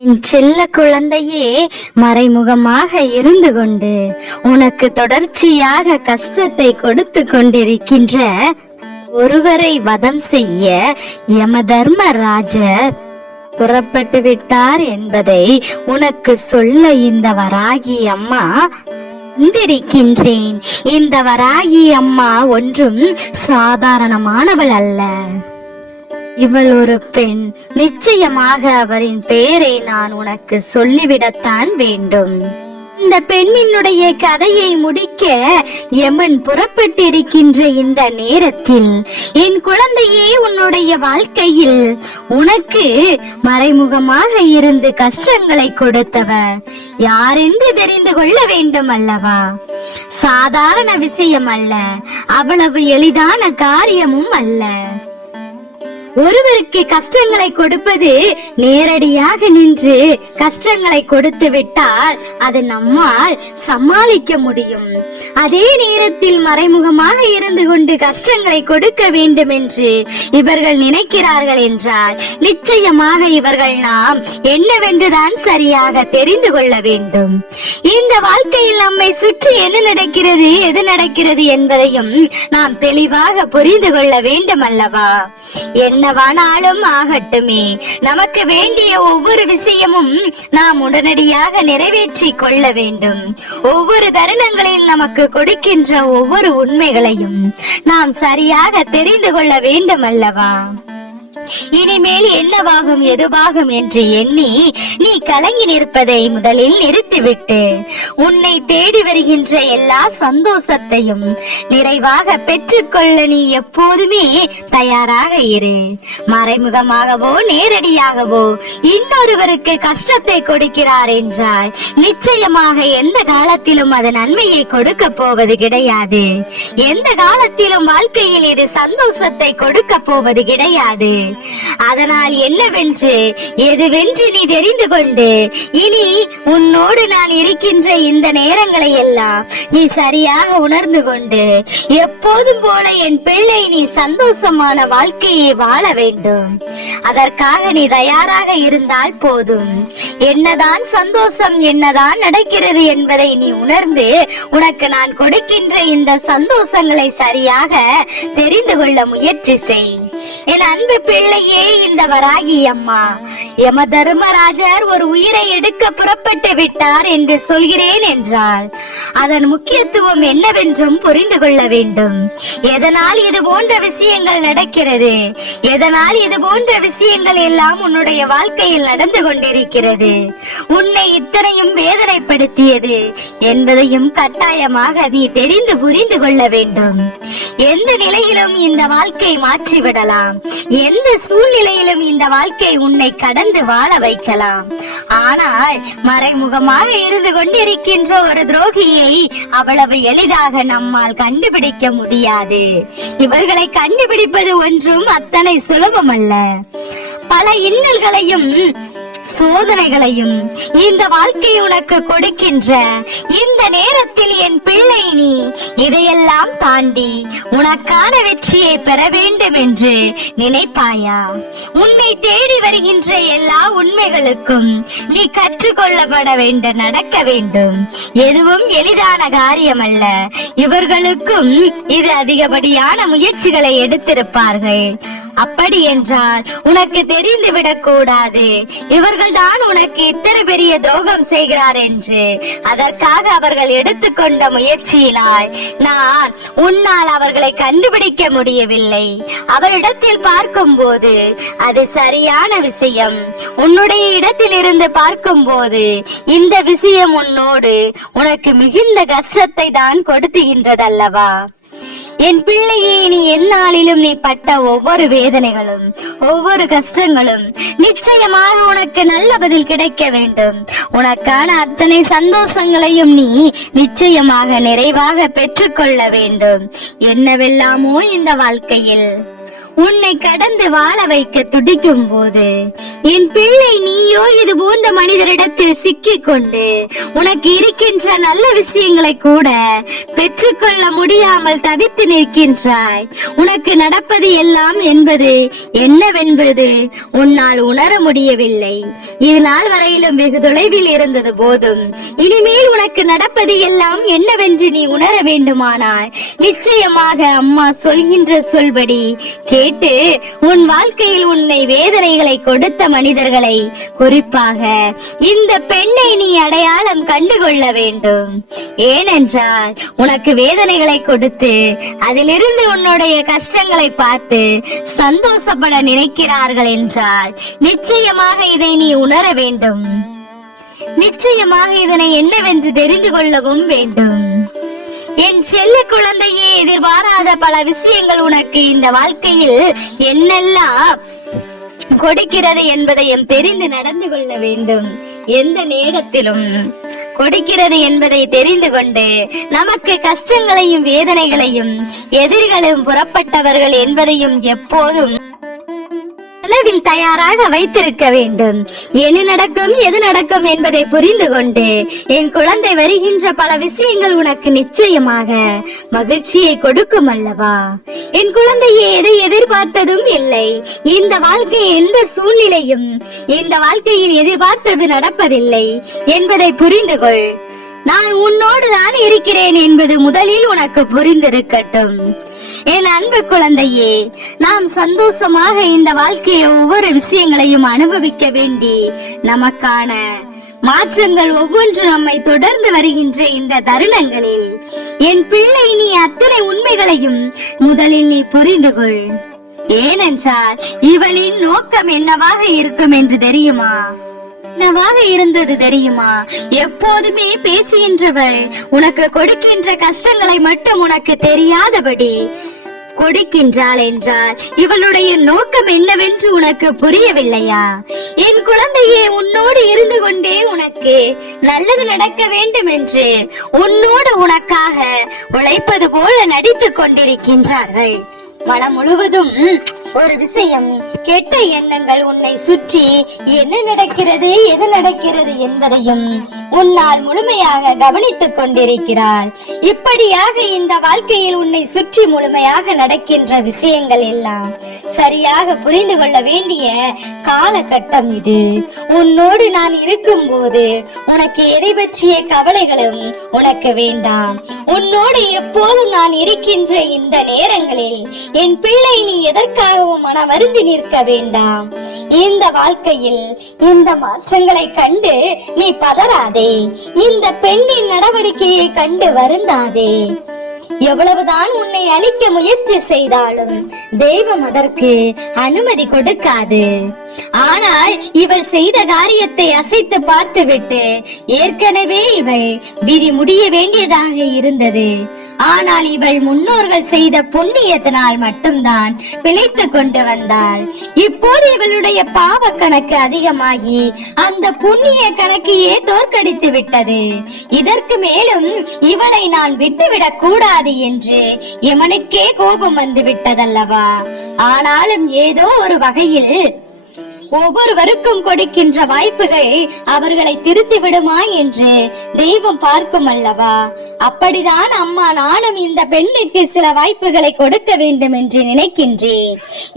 என் செல்ல குழந்தையே மறைமுகமாக இருந்து கொண்டு உனக்கு தொடர்ச்சியாக கஷ்டத்தை கொடுத்து கொண்டிருக்கின்ற ஒருவரை வதம் செய்ய யமதர்மராஜர் புறப்பட்டு விட்டார் என்பதை உனக்கு சொல்ல இந்த வராகி அம்மா வந்திருக்கின்றேன். இந்த வராகி அம்மா ஒன்றும் சாதாரணமானவள் அல்ல. இவள் ஒரு பெண். நிச்சயமாக அவரின் பெயரை நான் உனக்கு சொல்லிவிடத்தான் வேண்டும். இந்த பெண்ணினுடைய கதையை முடிக்க யமன் புறப்பட்டிருக்கின்ற இந்த நேரத்தில் என் குழந்தையே உன்னுடைய வாழ்க்கையில் உனக்கு மறைமுகமாக இருந்து கஷ்டங்களை கொடுத்தவர். யாரென்று தெரிந்து கொள்ள வேண்டும் அல்லவா? சாதாரண விஷயம் அல்ல. அவ்வளவு எளிதான காரியமும் அல்ல. ஒருவருக்கு கஷ்டங்களை கொடுப்பது நேரடியாக நின்று கஷ்டங்களை கொடுத்து விட்டால் அது நம்மால் சமாளிக்க முடியும். அதே நேரத்தில் மறைமுகமாக இருந்து கொண்டு கஷ்டங்களை கொடுக்க வேண்டும் என்று இவர்கள் நினைக்கிறார்கள் என்றால் நிச்சயமாக இவர்கள் நாம் என்னவென்றுதான் சரியாக தெரிந்து கொள்ள வேண்டும். இந்த வாழ்க்கையில் நம்மை சுற்றி என்ன நடக்கிறது எது நடக்கிறது என்பதையும் நாம் தெளிவாக புரிந்து கொள்ள வேண்டும் அல்லவா என்னவானாலும் ஆகட்டுமே. நமக்கு வேண்டிய ஒவ்வொரு விஷயமும் நாம் உடனடியாக நிறைவேற்றி கொள்ள வேண்டும். ஒவ்வொரு தருணங்களில் நமக்கு கொடுக்கின்ற ஒவ்வொரு உண்மைகளையும் நாம் சரியாக தெரிந்து கொள்ள வேண்டும் அல்லவா இனிமேல் என்னவாகும் எதுவாகும் என்று எண்ணி நீ கலங்கி நிற்பதை முதலில் நிறுத்திவிட்டு உன்னை தேடி வருகின்ற எல்லா சந்தோஷத்தையும் நிறைவாக பெற்றுக்கொள்ள நீ எப்போதுமே தயாராக இரு. மறைமுகமாகவோ நேரடியாகவோ இன்னொருவருக்கு கஷ்டத்தை கொடுக்கிறார் என்றால் நிச்சயமாக எந்த காலத்திலும் அது நன்மையை கொடுக்க போவது கிடையாது. எந்த காலத்திலும் வாழ்க்கையில் இது சந்தோஷத்தை கொடுக்க போவது கிடையாது. அதனால் என்னவென்று? எதுவென்று நீ தெரிந்து கொண்டு? இனி உன்னோடு நான் இருக்கின்ற இந்த நேரங்களை எல்லாம் நீ சரியாக உணர்ந்து கொண்டு எப்போதும் போல என் பிள்ளை நீ சந்தோஷமான வாழ்க்கையை வாழ வேண்டும். அதற்காக நீ தயாராக இருந்தால் போதும். என்னதான் சந்தோஷம் என்னதான் நடக்கிறது என்பதை நீ உணர்ந்து உனக்கு நான் கொடுக்கின்ற இந்த சந்தோஷங்களை சரியாக தெரிந்து கொள்ள முயற்சி செய். என் அன்பு பிள்ளையே இந்த வராகி அம்மா. யம தர்மராஜர் ஒரு உயிரை எடுக்க புறப்பட்டு விட்டார் என்று சொல்கிறேன் என்றாள். அதன் முக்கியத்துவம் என்னவென்றும் புரிந்து கொள்ள வேண்டும். எதனால் இது போன்ற விஷயங்கள் நடக்கிறது? எதனால் இது போன்ற விஷயங்கள் எல்லாம் உன்னுடைய வாழ்க்கையில் நடந்து கொண்டிருக்கிறது? உன்னை இத்தனையும் வேதனைப்படுத்தியது என்பதையும் கட்டாயமாக நீ தெரிந்து புரிந்து கொள்ள வேண்டும். எந்த நிலையிலும் இந்த வாழ்க்கை மாற்றிவிடலாம். எந்த சூழ்நிலையிலும் இந்த வாழ்க்கை உன்னை கடந்து வாழ வைக்கலாம். ஆனால் மறைமுகமாக இருந்து கொண்டிருக்கின்ற ஒரு துரோகியை அவ்வளவு எளிதாக நம்மால் கண்டுபிடிக்க முடியாது. இவர்களை கண்டுபிடிப்பது ஒன்றும் அத்தனை சுலபம் அல்ல பல இன்னல்களையும் சோதனைகளையும் இந்த வாழ்க்கை உனக்கு கொடுக்கின்ற இந்த நேரத்தில் என் பிள்ளை நீ இதையெல்லாம் தாண்டி உனக்கான வெற்றியை பெற வேண்டும் என்று நினைப்பாயா? உன்னை தேடி வருகின்ற எல்லா உண்மைகளுக்கும் நீ கற்றுக்கொள்ளப்பட வேண்டும் நடக்க வேண்டும். எதுவும் எளிதான காரியம் அல்ல இவர்களுக்கும் இது அதிகப்படியான முயற்சிகளை எடுத்திருப்பார்கள். அப்படி என்றால் உனக்கு தெரிந்துவிடக் கூடாது இவர் அவர்கள் தான் உனக்கு இத்தனை பெரிய துரோகம் செய்கிறார் என்று. அதற்காக அவர்கள் எடுத்துக்கொண்ட முயற்சியினால் நான் உன்னால் அவர்களை கண்டுபிடிக்க முடியவில்லை. அவரிடத்தில் பார்க்கும்போது அது சரியான விஷயம். உன்னுடைய இடத்தில் இருந்து பார்க்கும்போது இந்த விஷயம் உன்னோடு உனக்கு மிகுந்த கஷ்டத்தை தான் கொடுத்துகின்றதல்லவா? என் பிள்ளையே நீ எந்நாளிலும் நீ பட்ட ஒவ்வொரு வேதனைகளும் ஒவ்வொரு கஷ்டங்களும் நிச்சயமாக உனக்கு நல்ல பதில் கிடைக்க வேண்டும். உனக்கான அத்தனை சந்தோஷங்களையும் நீ நிச்சயமாக நிறைவாக பெற்றுக்கொள்ள வேண்டும். என்னவெல்லாமோ இந்த வாழ்க்கையில் உன்னை கடந்து வாழ வைக்க துடிக்கும் போது என் பிள்ளை நீயோ இது போன்ற மனிதரிடத்தில் சிக்கிக் கொண்டு உனக்கு இருக்கின்ற நல்ல விஷயங்களை கூட பெற்றுக்கொள்ள முடியாமல் தவித்து நிற்கின்றாய். உனக்கு நடப்பது எல்லாம் என்பது என்னவென்பது உன்னால் உணர முடியவில்லை. இது நாள் வரையிலும் வெகு தொலைவில் இருந்தது போதும். இனிமேல் உனக்கு நடப்பது எல்லாம் என்னவென்று நீ உணர வேண்டுமானால் நிச்சயமாக அம்மா சொல்கின்ற சொல்படி கேட்டு உன் வாழ்க்கையில் உன்னை வேதனைகளை கொடுத்த மனிதர்களை குறிப்பாக இந்த பெண்ணை நீ அடையாளம் கண்டுகொள்ள வேண்டும். ஏனென்றால் உனக்கு வேதனைகளை கொடுத்து அதிலிருந்து உன்னுடைய கஷ்டங்களை பார்த்து சந்தோஷப்பட நினைக்கிறார்கள் என்றால் நிச்சயமாக இதை நீ உணர வேண்டும். நிச்சயமாக இதனை என்னவென்று தெரிந்து கொள்ளவும் வேண்டும். என் செல்ல குழந்தையே எதிர்பாராத பல விஷயங்கள் உனக்கு இந்த வாழ்க்கையில் என்னெல்லாம் கொடுக்கிறது என்பதையும் தெரிந்து நடந்து கொள்ள வேண்டும். எந்த நேரத்திலும் கொடுக்கிறது என்பதை தெரிந்து கொண்டு நமக்கு கஷ்டங்களையும் வேதனைகளையும் எதிரிகளும் புறப்பட்டவர்கள் என்பதையும் எப்போதும் அளவில் தயாராக வைத்திருக்க வேண்டும். என்ன நடக்கும் எது நடக்கும் என்பதை புரிந்து கொண்டு என் குழந்தை வருகின்ற பல விஷயங்கள் உனக்கு நிச்சயமாக மகிழ்ச்சியை கொடுக்கும் அல்லவா? என் குழந்தையை எதை எதிர்பார்த்ததும் இல்லை. இந்த வாழ்க்கை எந்த சூழ்நிலையும் இந்த வாழ்க்கையில் எதிர்பார்த்தது நடப்பதில்லை என்பதை புரிந்து கொள். நான் உன்னோடு தான் இருக்கிறேன் என்பது முதலில் உனக்கு புரிந்திருக்கட்டும். என் அன்பு குழந்தையே நாம் சந்தோஷமாக இந்த வாழ்க்கையை ஒவ்வொரு விஷயங்களையும் அனுபவிக்க வேண்டி நமக்கான மாற்றங்கள் ஒவ்வொன்று நம்மை தொடர்ந்து வருகின்ற இந்த தருணங்களில். என் பிள்ளை நீ அத்தனை உண்மைகளையும் முதலில் நீ புரிந்து கொள். ஏனென்றால் இவளின் நோக்கம் என்னவாக இருக்கும் என்று தெரியுமா? என்னவாக இருந்தது தெரியுமா? எப்போதுமே பேசுகின்றவள் உனக்கு கொடுக்கின்ற கஷ்டங்களை மட்டும் உனக்கு தெரியாதபடி கொடுக்கின்றாள் என்றால் இவளுடைய நோக்கம் என்னவென்று உனக்கு புரியவில்லையா? என் குழந்தையே உன்னோடு இருந்து கொண்டே உனக்கு நல்லது நடக்க வேண்டும் என்று உன்னோடு உனக்காக உழைப்பது போல நடித்துக் கொண்டிருக்கின்றார்கள். மனம் முழுவதும் ஒரு விஷயம். கெட்ட எண்ணங்கள் உன்னை சுற்றி என்ன நடக்கிறது எது நடக்கிறது என்பதையும் உன்னால் முழுமையாக கவனித்துக் கொண்டிருக்கிறாள். இப்படியாக இந்த வாழ்க்கையில் உன்னை சுற்றி முழுமையாக நடக்கின்ற விஷயங்கள் எல்லாம் சரியாக புரிந்து கொள்ள வேண்டிய காலகட்டம் இது. உன்னோடு நான் இருக்கும் போது உனக்கு எதை பற்றிய கவலைகளும் உனக்கு வேண்டாம். உன்னோடு எப்போதும் நான் இருக்கின்ற இந்த நேரங்களில் என் பிள்ளை நீ எதற்காக எதற்காகவும் மன வருந்தி நிற்க வேண்டாம். இந்த வாழ்க்கையில் இந்த மாற்றங்களை கண்டு நீ பதறாதே. இந்த பெண்ணின் நடவடிக்கையை கண்டு வருந்தாதே. எவ்வளவுதான் உன்னை அழிக்க முயற்சி செய்தாலும் தெய்வம் அதற்கு அனுமதி கொடுக்காது. ஆனால் இவள் செய்த காரியத்தை அசைத்து பார்த்துவிட்டு ஏற்கனவே இவள் விதி முடிய வேண்டியதாக இருந்தது. ஆனால் இவள் முன்னோர்கள் செய்த புண்ணியத்தினால் மட்டும்தான் பிழைத்து கொண்டு வந்தாள். இப்போது இவளுடைய பாவ கணக்கு அதிகமாகி அந்த புண்ணிய கணக்கையே தோற்கடித்து விட்டது. இதற்கு மேலும் இவளை நான் விட்டுவிடக் கூடாது என்று எமனுக்கே கோபம் வந்து விட்டதல்லவா? ஆனாலும் ஏதோ ஒரு வகையில் ஒவ்வொருவருக்கும் கொடுக்கின்ற வாய்ப்புகள் அவர்களை திருத்தி விடுமா என்று தெய்வம் பார்க்கும் அல்லவா? அப்படிதான் அம்மா நானும் இந்த பெண்ணுக்கு சில வாய்ப்புகளை கொடுக்க வேண்டும் என்று நினைக்கின்றேன்.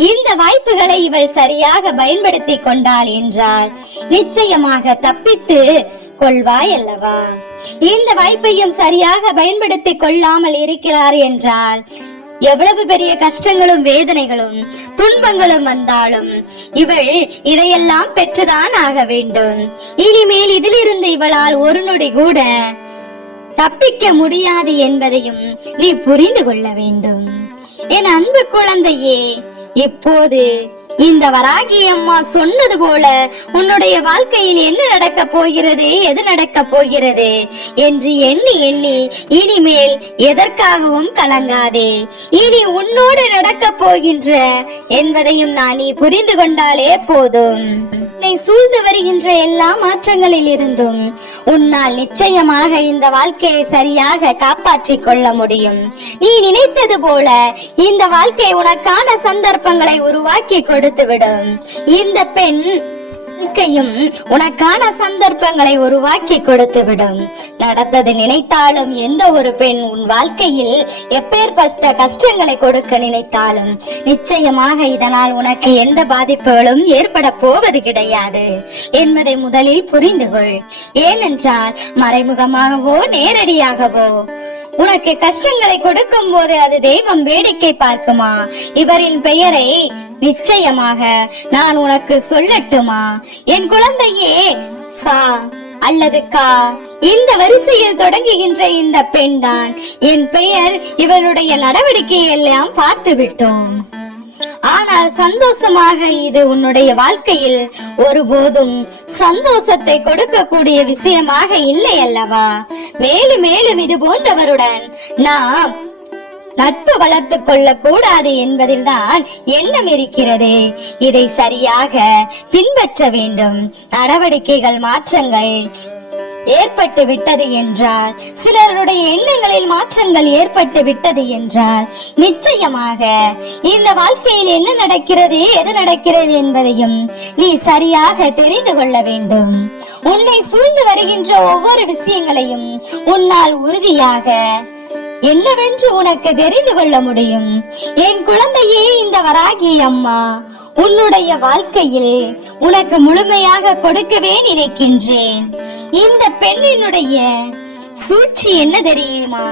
இந்த வாய்ப்புகளை இவள் சரியாக பயன்படுத்தி கொண்டாள் என்றால் நிச்சயமாக தப்பித்து கொள்வாய் அல்லவா? இந்த வாய்ப்பையும் சரியாக பயன்படுத்தி கொள்ளாமல் இருக்கிறார் என்றால் எவ்வளவு பெரிய கஷ்டங்களும் வேதனைகளும் துன்பங்களும் வந்தாலும் இவள் இதையெல்லாம் பெற்றுதான் ஆக வேண்டும். இனிமேல் இதிலிருந்து இவளால் ஒரு நொடி கூட தப்பிக்க முடியாது என்பதையும் நீ புரிந்து கொள்ள வேண்டும். என் அன்பு குழந்தையே இப்போது இந்த வராகி அம்மா சொன்னது போல உன்னுடைய வாழ்க்கையில் என்ன நடக்க போகிறது எது நடக்க போகிறது என்று எண்ணி எண்ணி இனிமேல் எதற்காகவும் கலங்காதே. இனி உன்னோடு நடக்க போகின்ற என்பதையும் நான் நீ புரிந்து கொண்டாலே போதும். உன்னை சூழ்ந்து வருகின்ற எல்லா மாற்றங்களில் இருந்தும் உன்னால் நிச்சயமாக இந்த வாழ்க்கையை சரியாக காப்பாற்றிக் கொள்ள முடியும். நீ நினைத்தது போல இந்த வாழ்க்கை உனக்கான சந்தர்ப்பங்களை உருவாக்கி கொடுத்துவிடும் இந்த பெண் வாழ்க்கையும் உனக்கான சந்தர்ப்பங்களை உருவாக்கி கொடுத்துவிடும் நடந்தது நினைத்தாலும் எந்த ஒரு பெண் உன் வாழ்க்கையில் எப்பேற்பட்ட கஷ்டங்களை கொடுக்க நினைத்தாலும் நிச்சயமாக இதனால் உனக்கு எந்த பாதிப்புகளும் ஏற்பட போவது கிடையாது என்பதை முதலில் புரிந்து கொள். ஏனென்றால் மறைமுகமாகவோ நேரடியாகவோ உனக்கு கஷ்டங்களை கொடுக்கும் போது அது தெய்வம் வேடிக்கை பார்க்குமா? இவரின் பெயரை நிச்சயமாக நான் உனக்கு சொல்லட்டுமா? என் குழந்தையே சா அல்லது கா இந்த வரிசையில் தொடங்குகின்ற இந்த பெண்தான். என் பெயர் இவருடைய நடவடிக்கை எல்லாம் பார்த்து விட்டோம் ஆனால் சந்தோஷமாக இது உன்னுடைய வாழ்க்கையில் ஒருபோதும் சந்தோஷத்தை கொடுக்கக்கூடிய விஷயமாக இல்லை அல்லவா? மேலும் மேலும் இது போன்றவருடன் நாம் நட்பு வளர்த்துக் கொள்ள கூடாது என்பதில்தான் எண்ணம் இருக்கிறது. இதை சரியாக பின்பற்ற வேண்டும். நடவடிக்கைகள் மாற்றங்கள் ஏற்பட்டு விட்டது என்றால் சிலருடைய எண்ணங்களில் மாற்றங்கள் ஏற்பட்டு விட்டது என்றால் நிச்சயமாக இந்த வாழ்க்கையில் என்ன நடக்கிறது எது நடக்கிறது என்பதையும் நீ சரியாக தெரிந்து கொள்ள வேண்டும். உன்னை சூழ்ந்து வருகின்ற ஒவ்வொரு விஷயங்களையும் உன்னால் உறுதியாக என்னவென்று உனக்கு தெரிந்து கொள்ள முடியும்? என் குழந்தையே இந்த வராகி அம்மா உன்னுடைய வாழ்க்கையில் உனக்கு முழுமையாக கொடுக்கவே நினைக்கின்றேன். இந்த பெண்ணினுடைய சூழ்ச்சி என்ன தெரியுமா?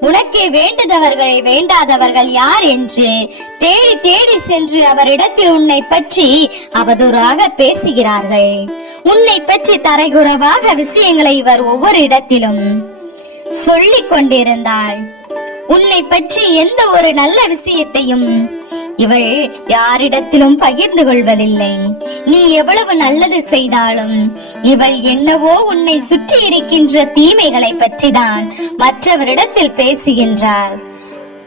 உனக்கு வேண்டுதவர்கள் வேண்டாதவர்கள் யார் என்று தேடி தேடி சென்று அவரிடத்தில் உன்னை பற்றி அவதூறாக பேசுகிறார்கள். உன்னை பற்றி தரைகுறவாக விஷயங்களை இவர் ஒவ்வொரு இடத்திலும் சொல்லிக் கொண்டிருந்தாள் உன்னை பற்றி எந்த ஒரு நல்ல விஷயத்தையும் இவள் யாரிடத்திலும் பகிர்ந்து கொள்வதில்லை. நீ எவ்வளவு நல்லது செய்தாலும் இவள் என்னவோ உன்னை சுற்றி இருக்கின்ற தீமைகளை பற்றிதான் மற்றவரிடத்தில் பேசுகின்றாள்.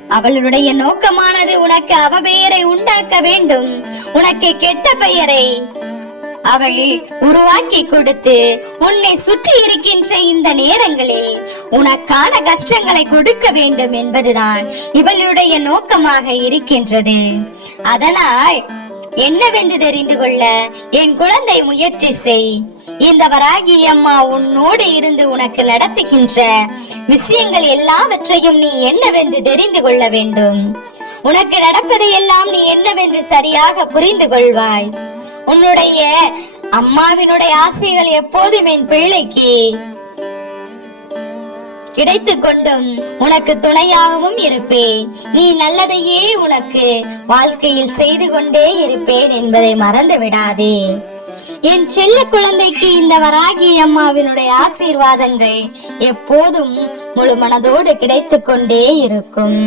அவளுடைய நோக்கமானது உனக்கு அவபெயரை உண்டாக்க வேண்டும். உனக்கு கெட்ட பெயரை அவள் உருவாக்கி கொடுத்து உன்னை சுற்றி இருக்கின்ற இந்த நேரங்களில் உனக்கான கஷ்டங்களை கொடுக்க வேண்டும் என்பதுதான் இவளுடைய நோக்கமாக இருக்கின்றது. அதனால் என்னவென்று தெரிந்து கொள்ள என் குழந்தை முயற்சி செய். இந்த வராகி அம்மா உன்னோடு இருந்து உனக்கு நடத்துகின்ற விஷயங்கள் எல்லாவற்றையும் நீ என்னவென்று தெரிந்து கொள்ள வேண்டும். உனக்கு நடப்பதை எல்லாம் நீ என்னவென்று சரியாக புரிந்து கொள்வாய். உன்னுடைய அம்மாவினுடைய ஆசைகள் எப்போதும் என் பிள்ளைக்கு கிடைத்து கொண்டும் உனக்கு துணையாகவும் இருப்பேன். நீ நல்லதையே உனக்கு வாழ்க்கையில் செய்து கொண்டே இருப்பேன் என்பதை மறந்து விடாதே. என் செல்ல குழந்தைக்கு இந்த வராகி அம்மாவினுடைய ஆசீர்வாதங்கள் எப்போதும் முழு மனதோடு கிடைத்து கொண்டே இருக்கும்.